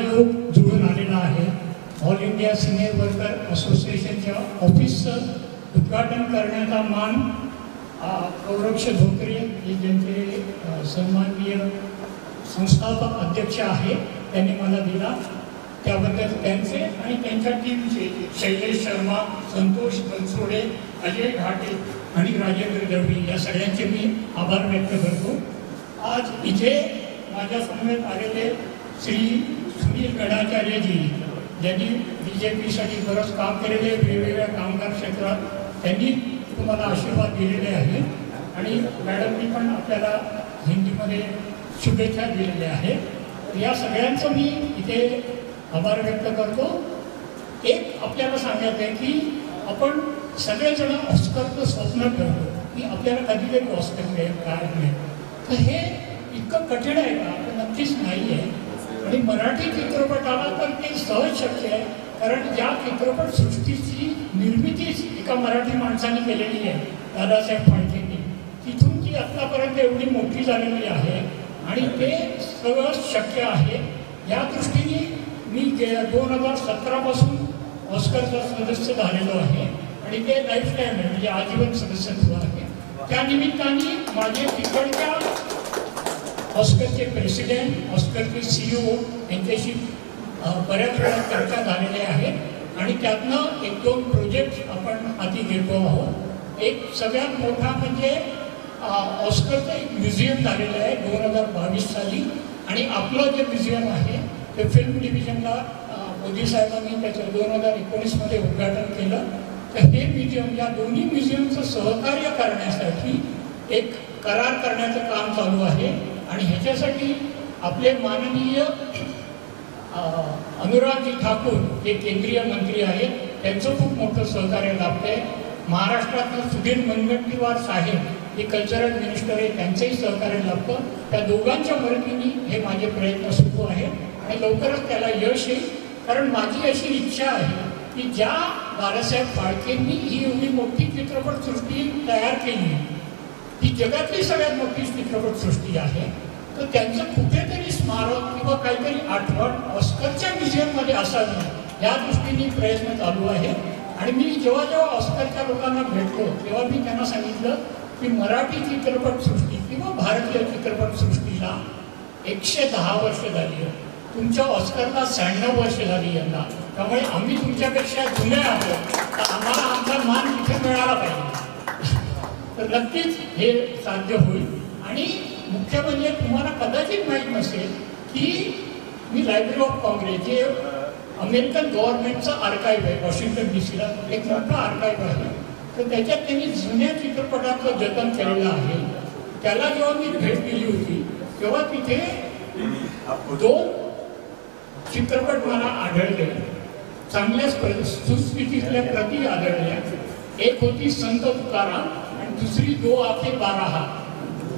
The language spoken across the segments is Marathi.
महायोग जुळून आलेला आहे. ऑल इंडिया सिनियर वर्कर असोसिएशनच्या ऑफिसचं उद्घाटन करण्याचा मान गौरक्ष धोत्रे हे ज्यांचे सन्माननीय संस्थापक अध्यक्ष आहे त्यांनी मला दिला. त्याबद्दल त्यांचे आणि त्यांच्या टीमचे शैलेश शर्मा, संतोष बनसोडे, अजय घाटे आणि राजेंद्र दळवी या सगळ्यांचे मी आभार व्यक्त करतो. आज इथे माझ्या समवेत आलेले श्री सुनील गडाचार्यजी ज्यांनी BJPसाठी बरंच काम केलेले, वेगवेगळ्या कामगार क्षेत्रात त्यांनी तुम्हाला आशीर्वाद दिलेले आहे आणि मॅडमनी पण आपल्याला हिंदीमध्ये शुभेच्छा दिलेल्या आहेत. या सगळ्यांचं मी इथे आभार व्यक्त करतो. एक आपल्याला सांगायचं आहे की आपण सगळेजण ऑस्करचं स्वप्न करतो की आपल्याला कधीतरी ऑस्कर मिळेल, काय मिळेल. तर हे इतकं कठीण आहे का? तर नक्कीच नाही आहे. आणि मराठी चित्रपट आला तर ते सहज शक्य आहे, कारण ज्या चित्रपटसृष्टीची निर्मितीच एका मराठी माणसाने केलेली आहे, दादासाहेब फाळकेंनी, तिथून ती आत्तापर्यंत एवढी मोठी झालेली आहे आणि ते सगळं शक्य आहे. या दृष्टीने मी 2017 पासून ऑस्करचा सदस्य झालेलो आहे आणि ते लाईफ टाईम आहे, म्हणजे आजीवन सदस्यत्व आहे. त्या निमित्ताने माझे तिकडच्या ऑस्करचे प्रेसिडेंट, ऑस्करचे CEO यांच्याशी बऱ्याच वेळा चर्चा झालेल्या आहेत आणि त्यातनं 1-2 प्रोजेक्ट आपण हाती घेतो आहोत. एक सगळ्यात मोठा म्हणजे ऑस्करचं एक म्युझियम झालेलं आहे 2022 साली आणि आपलं जे म्युझियम आहे ते फिल्म डिव्हिजनला मोदी साहेबांनी त्याचं 2019मध्ये उद्घाटन केलं. तर हे म्युझियम, या दोन्ही म्युझियमचं सहकार्य करण्यासाठी एक करार करण्याचं काम चालू आहे आणि ह्याच्यासाठी आपले माननीय अनुरागजी ठाकूर जे केंद्रीय मंत्री आहेत त्यांचं खूप मोठं सहकार्य लाभते. महाराष्ट्रातलं सुधीर मुनगंटीवार साहेब हे कल्चरल मिनिस्टर आहे, त्यांचंही सहकार्य लाभतं. त्या दोघांच्या मदतीने हे माझे प्रयत्न सुरू आहेत आणि लवकरच त्याला यश येईल. कारण माझी अशी इच्छा आहे की ज्या दादासाहेब फाळकेंनी ही एवढी मोठी चित्रपटसृष्टी तयार केली, ही जगातली सगळ्यात मोठी चित्रपटसृष्टी आहे, तर त्यांचं कुठेतरी स्मारक किंवा काहीतरी आठवण ऑस्करच्या म्युझियममध्ये असावी या दृष्टीने प्रयत्न चालू आहे. आणि मी जेव्हा ऑस्करच्या लोकांना भेटलो तेव्हा मी त्यांना सांगितलं की मराठी चित्रपटसृष्टी किंवा भारतीय चित्रपटसृष्टीला 110 वर्ष झाली आहे. तुमच्या ऑस्करला 96 वर्ष झाली यंदा. त्यामुळे आम्ही तुमच्यापेक्षा जुने आहोत, तर आम्हाला आमचा मान तिथे मिळाला पाहिजे. तर नक्कीच हे साध्य होईल. आणि मुख्य म्हणजे तुम्हाला कदाचित माहीत नसेल की मी लायब्ररी ऑफ काँग्रेस जे अमेरिकन गव्हर्नमेंटचा आर्काईव्ह आहे वॉशिंग्टन DC ला, एक मोठा आर्काईव्ह आहे, तर त्याच्यात त्यांनी जुन्या चित्रपटाचं जतन केलेलं आहे. त्याला जेव्हा मी भेट दिली होती तेव्हा तिथे 2 चित्रपट मला आढळले, चांगल्याच सुस्थितीतल्या प्रती आढळल्या. एक होती संत तुकाराम आणि दुसरी 2 आखे 12 हात.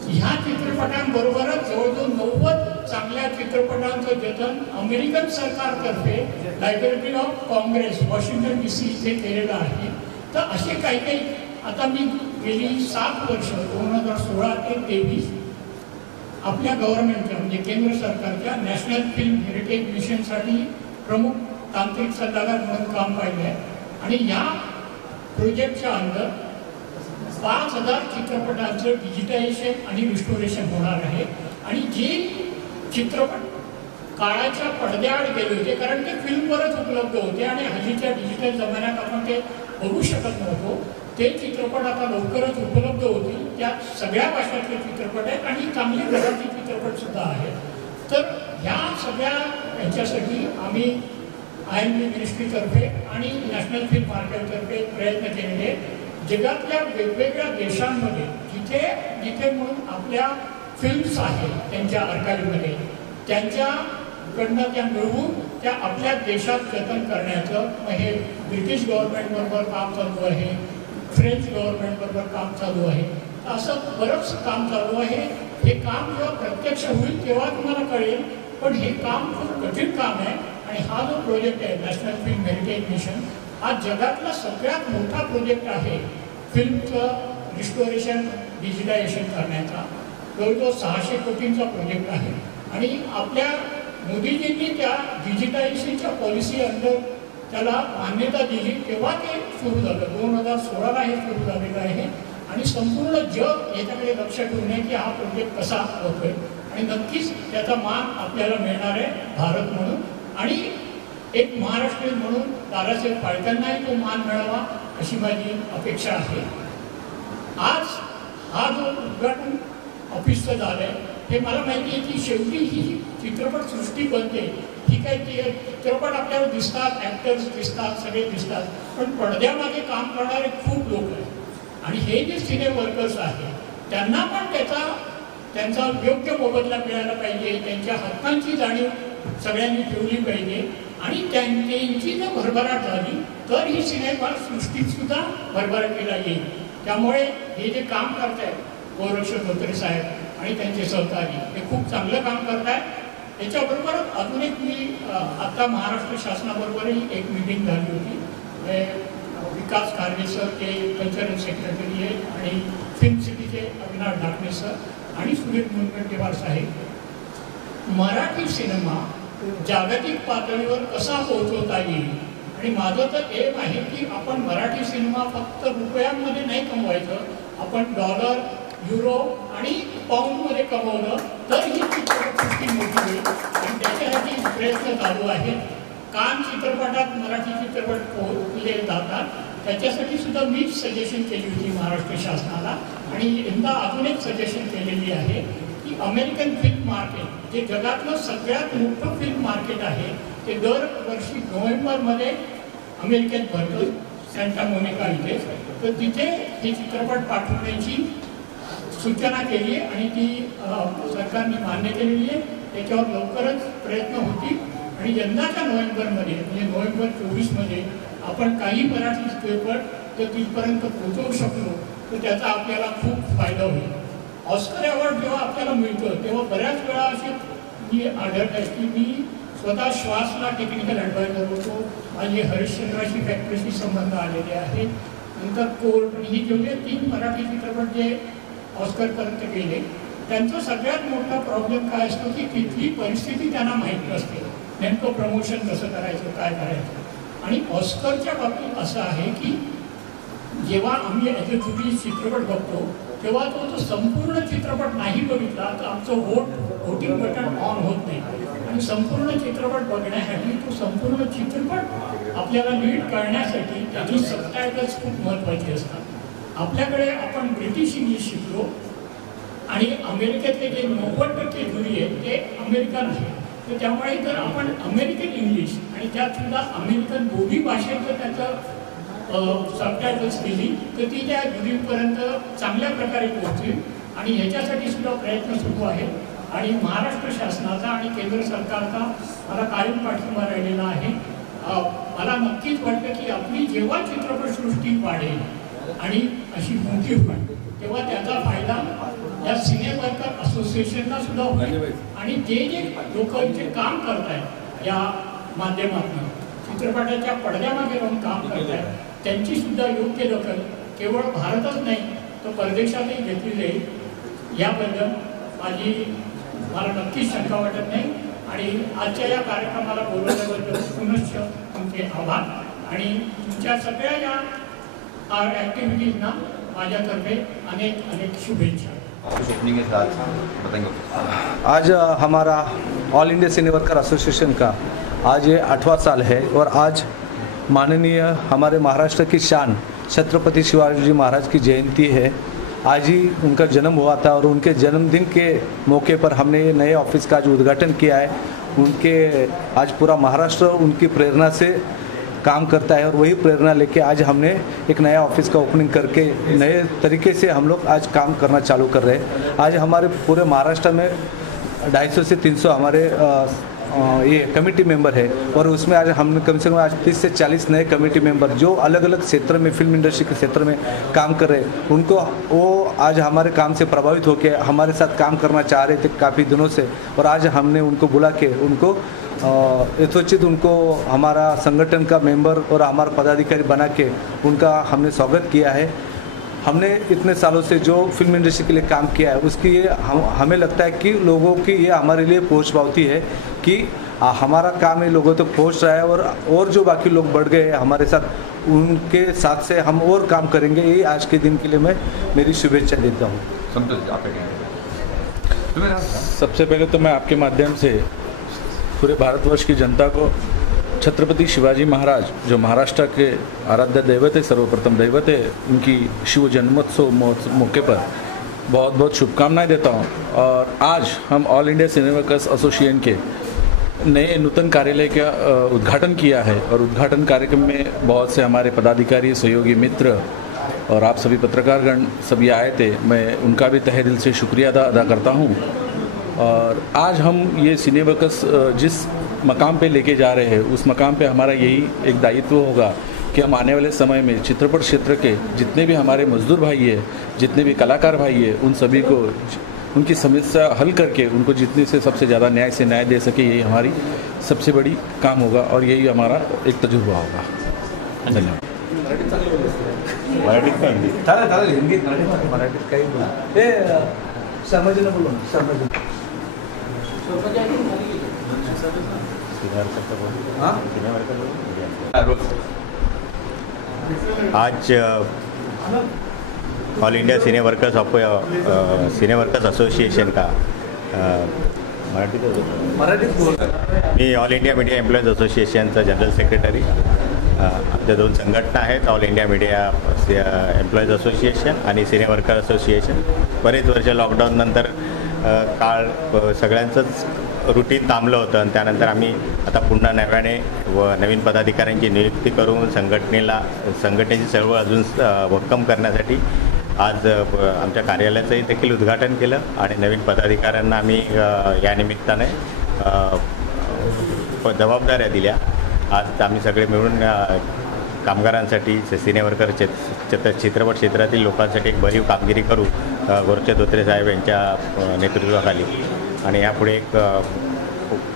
ह्या चित्रपटांबरोबरच जवळजवळ 90 चांगल्या चित्रपटांचं जतन अमेरिकन सरकारतर्फे library of Congress Washington DC इथे केलेलं आहे. तर असे काही काही आता मी गेली 7 वर्ष 2016 ते 2023 आपल्या गव्हर्नमेंटच्या म्हणजे केंद्र सरकारच्या नॅशनल फिल्म हेरिटेज मिशनसाठी प्रमुख तांत्रिक सल्लागार म्हणून काम पाहिलं आहे. आणि या प्रोजेक्टच्या अंदर 5000 चित्रपटांचं डिजिटायझेशन आणि रिस्टोरेशन होणार आहे. आणि जे चित्रपट काळाच्या पडद्याआड गेले होते, कारण ते फिल्मवरच उपलब्ध होते आणि हल्लीच्या डिजिटल जमान्यात आपण ते बघू शकत नव्हतो, ते चित्रपट आता लवकरच उपलब्ध होतील. त्यात सगळ्या भाषातले चित्रपट आहेत आणि चांगले मराठी चित्रपटसुद्धा आहेत. तर ह्या सगळ्या याच्यासाठी आम्ही IMB मिनिस्ट्रीतर्फे आणि नॅशनल फिल्म मार्केटतर्फे प्रयत्न केलेले. जगातल्या वेगवेगळ्या देशांमध्ये जिथे जिथे म्हणून आपल्या फिल्म्स आहेत त्यांच्या आर्काईव्हमध्ये, त्यांच्याकडनं त्या मिळवून त्या आपल्या देशात जतन करण्याचं हे ब्रिटिश गव्हर्नमेंटबरोबर काम चालू आहे, फ्रेंच गव्हर्नमेंटबरोबर काम चालू आहे. असं बरंच काम चालू आहे. हे काम जेव्हा प्रत्यक्ष होईल तेव्हा तुम्हाला कळेल, पण हे काम खूप कठीण काम आहे. आणि हा जो प्रोजेक्ट आहे नॅशनल फिल्म हेरिटेज मिशन, हा जगातला सगळ्यात मोठा प्रोजेक्ट आहे फिल्मचं रिस्टोरेशन डिजिटायझेशन करण्याचा. जवळजवळ 600 कोटींचा प्रोजेक्ट आहे. आणि आपल्या मोदीजींनी त्या डिजिटायझेशनच्या पॉलिसी अंडर त्याला मान्यता दिली तेव्हा ते सुरू झालं. 2016ला हे सुरू झालेलं आहे आणि संपूर्ण जग याच्याकडे लक्ष ठेवून आहे की हा प्रोजेक्ट कसा होतोय आणि नक्कीच त्याचा मान आपल्याला मिळणार आहे भारत म्हणून. आणि एक महाराष्ट्रीयन म्हणून दादासाहेब फाळकेंनाही तो मान मिळावा अशी माझी अपेक्षा आहे. आज हा जो उद्घाटन ऑफिसचं झालं आहे हे मला माहिती आहे की शेवटी ही चित्रपटसृष्टी बनते. ठीक आहे, ते चित्रपट आपल्याला दिसतात, ॲक्टर्स दिसतात, सगळे दिसतात, पण पडद्यामागे काम करणारे खूप लोक आहेत आणि हे जे सिने वर्कर्स आहेत त्यांना पण त्यांचा योग्य मोबदला मिळायला पाहिजे. त्यांच्या हक्कांची जाणीव सगळ्यांनी ठेवली पाहिजे आणि त्यांची जर भरभराट झाली तर ही सिनेसृष्टीत सुद्धा भरभराटीला येईल. त्यामुळे हे जे काम करत आहेत गोरक्षक धोत्रे साहेब आणि त्यांचे सहकारी हे खूप चांगलं काम करत आहेत. त्याच्याबरोबरच अजून एक मी आता महाराष्ट्र शासनाबरोबरही एक मीटिंग झाली होती. विकास खारगे सर ते कल्चरल सेक्रेटरी आहे आणि फिल्म सिटीचे अविनाश ढाकणे सर आणि सुरेश मुनगंटीवार साहेब. मराठी सिनेमा जागतिक पातळीवर कसा पोहोचवता येईल आणि माझं तर एम आहे की आपण मराठी सिनेमा फक्त रुपयांमध्ये नाही कमवायचं, आपण डॉलर, युरो आणि पाऊंडमध्ये कमवलं तर ही चित्रपटसृष्टी मोठी होईल आणि त्याच्यासाठी प्रयत्न चालू आहेत. कान चित्रपटात मराठी चित्रपट पोहोचले जातात त्याच्यासाठी सुद्धा मीच सजेशन केली होती महाराष्ट्र शासनाला आणि यंदा अजून एक सजेशन केलेली आहे की अमेरिकन फिल्म मार्केट जे जगातलं सगळ्यात मोठं फिल्म मार्केट आहे ते दरवर्षी नोव्हेंबरमध्ये अमेरिकेत भरतं सॅन्टा मोनिका इथे. तर तिथे हे चित्रपट पाठवण्याची सूचना केली आहे आणि ती सरकारने मान्य केलेली आहे. त्याच्यावर लवकरच प्रयत्न होतील आणि यंदाच्या नोव्हेंबरमध्ये म्हणजे नोव्हेंबर 24मध्ये आपण काही मराठी चित्रपट जर तिथपर्यंत पोहोचवू शकलो तर त्याचा आपल्याला खूप फायदा होईल. ऑस्कर अवॉर्ड जेव्हा आपल्याला मिळतं तेव्हा बऱ्याच वेळा असे मी आढळत आहे की मी स्वतः श्वासला टेक्निकल ॲडवायझर होतो. माझे हरिश्चंद्राशी फॅक्टरीशी संबंध आलेले आहेत. नंतर कोर्ट आणि ही जेवढे 3 मराठी चित्रपट जे ऑस्करपर्यंत गेले त्यांचा सगळ्यात मोठा प्रॉब्लेम काय असतो की तिथली परिस्थिती त्यांना माहीत नसते. नेमकं प्रमोशन कसं करायचं, काय करायचं. आणि ऑस्करच्या बाबतीत असं आहे की जेव्हा आम्ही ॲज अ जुरी चित्रपट बघतो तेव्हा तो संपूर्ण चित्रपट नाही बघितला तर आमचं वोटिंग बटन ऑन होत नाही आणि संपूर्ण चित्रपट बघण्यासाठी तो संपूर्ण चित्रपट आपल्याला नीट कळण्यासाठी त्याची सबटायटल्स खूप महत्त्वाची असतात. आपल्याकडे आपण ब्रिटिश इंग्लिश शिकलो आणि अमेरिकेतले जे 90% जुरी आहे ते अमेरिकन आहे. तर त्यामुळे जर आपण अमेरिकन इंग्लिश आणि त्यात सुद्धा अमेरिकन बोली भाषेत जर त्याचं सबटायटल्स दिली तर ती त्या जुरीपर्यंत चांगल्या प्रकारे पोहोचतील आणि ह्याच्यासाठी सुद्धा प्रयत्न सुरू आहेत. आणि महाराष्ट्र शासनाचा आणि केंद्र सरकारचा मला कायम पाठिंबा राहिलेला आहे. मला नक्कीच वाटतं की आपली जेव्हा चित्रपटसृष्टी वाढेल आणि अशी मोठी होईल तेव्हा त्याचा फायदा या सिने वर्कर असोसिएशनला सुद्धा होईल आणि जे लोक जे काम करत आहेत या माध्यमातून चित्रपटाच्या पडद्यामागे राहून काम करत आहेत त्यांची सुद्धा योग्य दखल केवळ भारतच नाही तर परदेशातही घेतली जाईल. याबद्दल मला नक्कीच शंका वाटत नाही आणि आजच्या या कार्यक्रमाला बोलवल्याबद्दल पुनश्च तुमचे आभार आणि तुमच्या सगळ्या या ॲक्टिव्हिटीजना माझ्यातर्फे अनेक अनेक शुभेच्छा. आज हमारा ऑल इंडिया सिने वर्कर एसोसिएशन का आज ये 8वां साल है और आज माननीय हमारे महाराष्ट्र की शान छत्रपति शिवाजी महाराज की जयंती है. आज ही उनका जन्म हुआ था और उनके जन्मदिन के मौके पर हमने ये नए ऑफिस का आज उद्घाटन किया है. उनके आज पूरा महाराष्ट्र उनकी प्रेरणा से काम करता है और वही प्रेरणा लेके आज हमने एक नया ऑफिस का ओपनिंग करके नए तरीके से हम लोग आज काम करना चालू कर रहे हैं. आज हमारे पूरे महाराष्ट्र में 250 से 300 हमारे ये कमेटी मेंबर है और उसमें आज हमने कम से कम आज 30 से 40 नए कमेटी मेंबर जो अलग अलग क्षेत्र में फिल्म इंडस्ट्री के क्षेत्र में काम कर रहे हैं उनको वो आज हमारे काम से प्रभावित होकर हमारे साथ काम करना चाह रहे थे काफ़ी दिनों से और आज हमने उनको बुला के उनको यथोचित उनको हमारा संगठन का मेंबर और हमारा पदाधिकारी बना के उनका हमने स्वागत किया है. हमने इतने सालों से जो फिल्म इंडस्ट्री के लिए काम किया है उसकी ये हमें लगता है कि लोगों की ये हमारे लिए पहुंच पाती है कि हमारा काम ये लोगों तक पहुंच रहा है और जो बाकी लोग बढ़ गए हैं हमारे साथ उनके साथ से हम और काम करेंगे। ये आज के दिन के लिए मैं मेरी शुभेच्छा देता हूँ। सबसे पहले तो मैं आपके माध्यम से पूरे भारतवर्ष की जनता को छत्रपति शिवाजी महाराज जो महाराष्ट्र के आराध्य दैवत है, सर्वप्रथम दैवत है, उनकी शिव जन्मोत्सव मौके पर बहुत बहुत शुभकामनाएं देता हूं। और आज हम all India cine workers association के नए नूतन कार्यालय का उद्घाटन किया है और उद्घाटन कार्यक्रम में बहुत से हमारे पदाधिकारी, सहयोगी मित्र और आप सभी पत्रकारगण सभी आए थे। मैं उनका भी तहे दिल से शुक्रिया अदा करता हूं। और आज हम ये सिने वर्कर्स जिस मकाम पे लेके जा रहे हैं उस मकाम पे हमारा यही एक दायित्व होगा कि हम आने वाले समय में चित्रपट क्षेत्र के जितने भी हमारे मजदूर भाई हैं, जितने भी कलाकार भाई हैं, उन सभी को उनकी समस्या हल करके उनको जितने से सबसे ज़्यादा न्याय से न्याय दे सके, यही हमारी सबसे बड़ी काम होगा और यही हमारा एक तजुर्बा होगा। धन्यवाद। आज all India cine workers association का मी ऑल इंडिया मीडिया एम्प्लॉईज असोसिएशनचा जनरल सेक्रेटरी। आमच्या दोन संघटना आहेत, all India media employees association आणि सिने वर्कर असोसिएशन। बरेच वर्ष लॉकडाऊननंतर काळ सगळ्यांचंच रुटीन थांबलं होतं आणि त्यानंतर आम्ही आता पुन्हा नव्याने नवीन पदाधिकाऱ्यांची नियुक्ती करून संघटनेची चळवळ अजून भक्कम करण्यासाठी आज आमच्या कार्यालयाचंही देखील उद्घाटन केलं आणि नवीन पदाधिकाऱ्यांना आम्ही या निमित्ताने जबाबदाऱ्या दिल्या। आज आम्ही सगळे मिळून कामगारांसाठी, सिने वर्कर चित्रपट क्षेत्रातील लोकांसाठी एक भरीव कामगिरी करू गोरचे धोत्रे साहेब यांच्या नेतृत्वाखाली। आणि यापुढे एक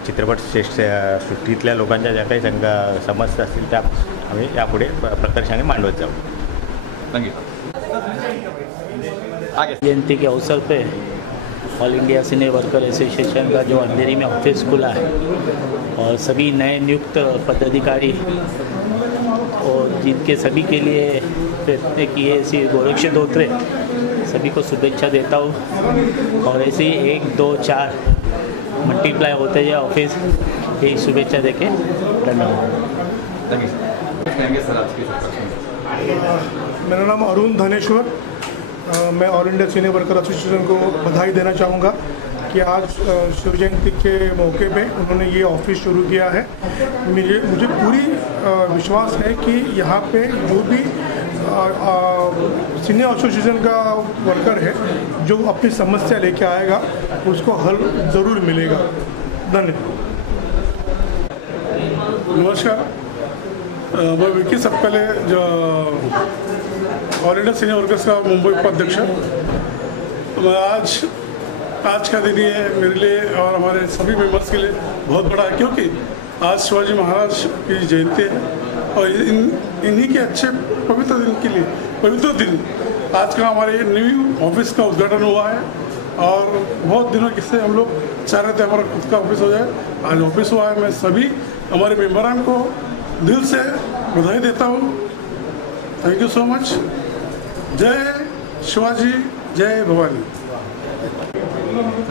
चित्रपट सृष्टीतल्या लोकांच्या ज्या काही समस्या असतील त्या आम्ही यापुढे प्रकर्षाने मांडवत जाऊ। जयंती के अवसर पे ऑल इंडिया सिने वर्कर एसोसिएशन का जो अंधेरी में ऑफिस खुला है और सभी नए नियुक्त पदाधिकारी और जिनके सभी के लिए प्रयत्न किए श्री गोरक्ष धोत्रे सभी को शुभेच्छा देता हूँ। और ऐसे ही 1, 2, 4 मल्टीप्लाई होते जाए ऑफिस, यही शुभेच्छा देके धन्यवाद। मेरा नाम अरुण धनेश्वर। मैं ऑल इंडिया सिने वर्कर एसोसिएशन को बधाई देना चाहूँगा कि आज शिव जयंती के मौके पे उन्होंने ये ऑफिस शुरू किया है। मुझे पूरी विश्वास है कि यहाँ पे जो भी सिने एसोसिएशन का वर्कर है जो अपनी समस्या लेके आएगा उसको हल ज़रूर मिलेगा। धन्यवाद। नमस्कार, मैं विकी सब पहले जो ऑल इंडिया सिने वर्कर्स का मुंबई उपाध्यक्ष। आज का दिन ये मेरे लिए और हमारे सभी मेंबर्स के लिए बहुत बड़ा है, क्योंकि आज शिवाजी महाराज की जयंती है और इन्हीं के अच्छे पवित्र दिन आज का हमारे न्यू ऑफिस का उद्घाटन हुआ है। और बहुत दिनों से हम लोग चाह रहे थे हमारा खुद का ऑफिस हो जाए, आज ऑफिस हुआ है। मैं सभी हमारे मेंबरान को दिल से बधाई देता हूँ। Thank you so much. जय शिवाजी, जय भवानी।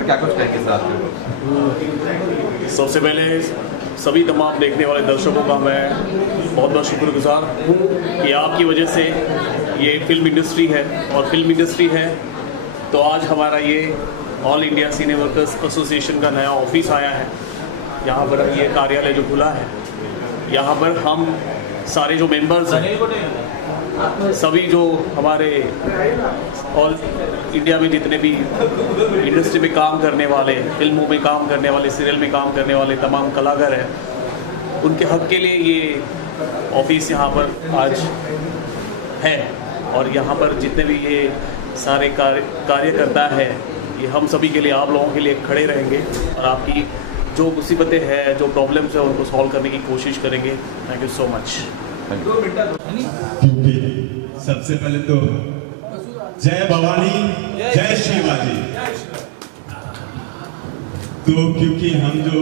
क्या कुछ कहेंगे सर? सबसे पहले सभी तमाम देखने वाले दर्शकों का मैं बहुत बहुत शुक्रगुजार हूँ कि आपकी वजह से ये फिल्म इंडस्ट्री है, और फिल्म इंडस्ट्री है तो आज हमारा ये all India cine workers association का नया ऑफिस आया है। यहाँ पर ये कार्यालय जो खुला है, यहाँ पर हम सारे जो मेंबर्स हैं, सभी जो हमारे ऑल इंडिया में जितने भी इंडस्ट्री में काम करने वाले, फिल्मों में काम करने वाले, सीरियल में काम करने वाले तमाम कलाकार हैं, उनके हक के लिए ये ऑफिस यहाँ पर आज है। और यहाँ पर जितने भी ये सारे कार्यकर्ता है, ये हम सभी के लिए, आप लोगों के लिए खड़े रहेंगे और आपकी जो मुसीबतें हैं, जो प्रॉब्लम्स हैं, उनको सॉल्व करने की कोशिश करेंगे। Thank you so much. सबसे पहले तो जय भवानी, जय शिवाजी। तो क्योंकि हम जो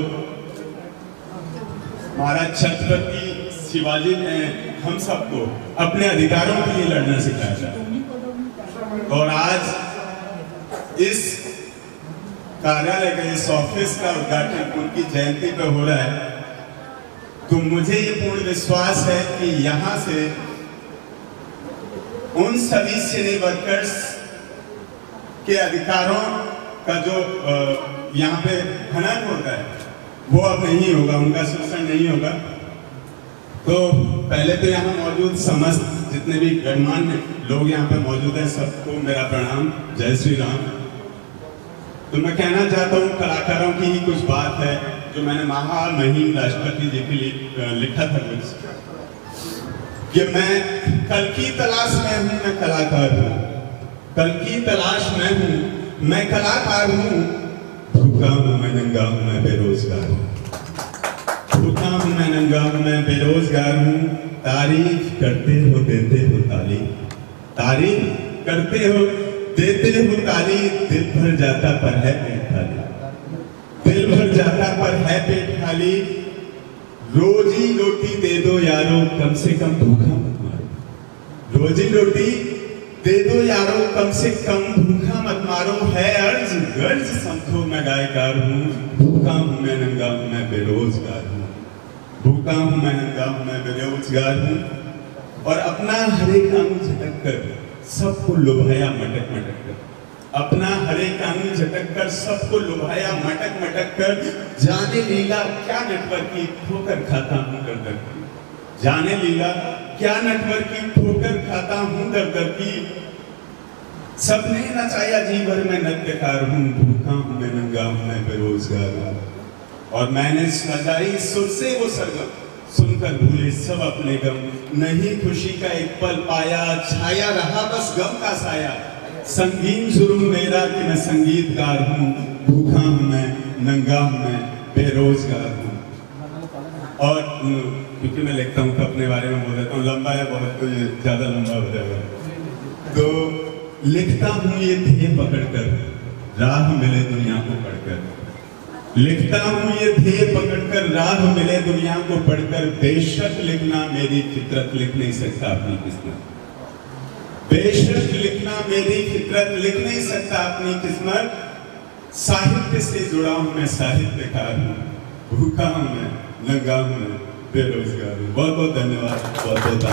महाराज छत्रपति शिवाजी ने हम सबको अपने अधिकारों के लिए लड़ना सिखाया था, और आज इस कार्यालय का, इस ऑफिस का उद्घाटन उनकी जयंती पे हो रहा है, तो मुझे ये पूर्ण विश्वास है कि यहाँ से उन सभी सिने वर्कर्स के अधिकारों का जो यहाँ पे हनन होता है वो अब नहीं होगा, उनका शोषण नहीं होगा। तो पहले तो यहाँ मौजूद समस्त जितने भी गणमान्य लोग यहाँ पे मौजूद हैं, सबको मेरा प्रणाम, जय श्री राम। तो मैं कहना चाहता हूँ, कलाकारों की ही कुछ बात है जो मैंने महामहिम राष्ट्रपति जी के लिए लिखा था कुछ, कि मैं कल की तलाश में हूँ, मैं कलाकार हूँ, कल की तलाश में हूँ, मैं कलाकार हूँ, भूखा हूँ मैं, नंगा हूँ मैं, बेरोजगार हूँ, भूखा हूँ मैं, नंगा हूँ मैं, बेरोजगार हूँ। तारीफ करते हो देते हो ताली, तारीफ करते हो देते हो ताली, दिल भर जाता पर है पेट खाली, दिल भर जाता पर है पेट खाली। रोजी रोटी दे दो यारो, कम से कम भूखा मत मारो, रोजी रोटी दे दो यारो, कम से कम भूखा मत मारो। है अर्ज गर्ज समझो मैं गायकार हूँ, भूखा हूँ मैं, नंगा हूँ मैं, बेरोजगार हूँ, भूखा हूँ मैं, नंगा हूँ मैं, बेरोजगार हूँ। और अपना हरे काम झटक कर सबको लुभाया मटक मटक कर, अपना हरे काम झटक कर सबको लुभाया मटक मटक कर। जाने लीला क्या नेटवर्क की ठोकर खाता हूँ दर दर की, जाने लीला क्या नेटवर्क की ठोकर खाता हूँ दर दर की। सबने नचाया जी भर मैं नृत्यकार हूँ, भूखा हूँ मैं, नंगा हूँ मैं, बेरोजगार हूँ। और मैंने सजाई सुर से वो सरगम, सुनकर भूले सब अपने गम, नहीं खुशी का एक पल पाया, छाया रहा बस गम का साया। संगीन जुर्म मेरा कि मैं संगीतकार हूँ, भूखा हूँ मैं, नंगा हूँ मैं, बेरोजगार हूँ। और क्योंकि मैं लिखता हूँ तो अपने बारे में बोल देता हूँ, लंबा है बहुत तो ये ज़्यादा लंबा हो जाएगा। तो लिखता हूँ ये ध्येय पकड़कर, राह मिले दुनिया को पढ़कर, लिखता हूँ ये ध्येय पकड़कर, राह मिले दुनिया को पढ़कर। बेशक लिखना मेरी फितरत, लिख नहीं सकता अपनी किस्मत, बेशक लिखना मेरी फितरत, लिख नहीं सकता अपनी किस्मत। साहित्य से जुड़ा हूँ मैं, साहित्यकार हूँ, भूखा हूँ मैं, नंगा हूँ मैं, बेरोजगार हूँ। बहुत बहुत धन्यवाद, बहुत बहुत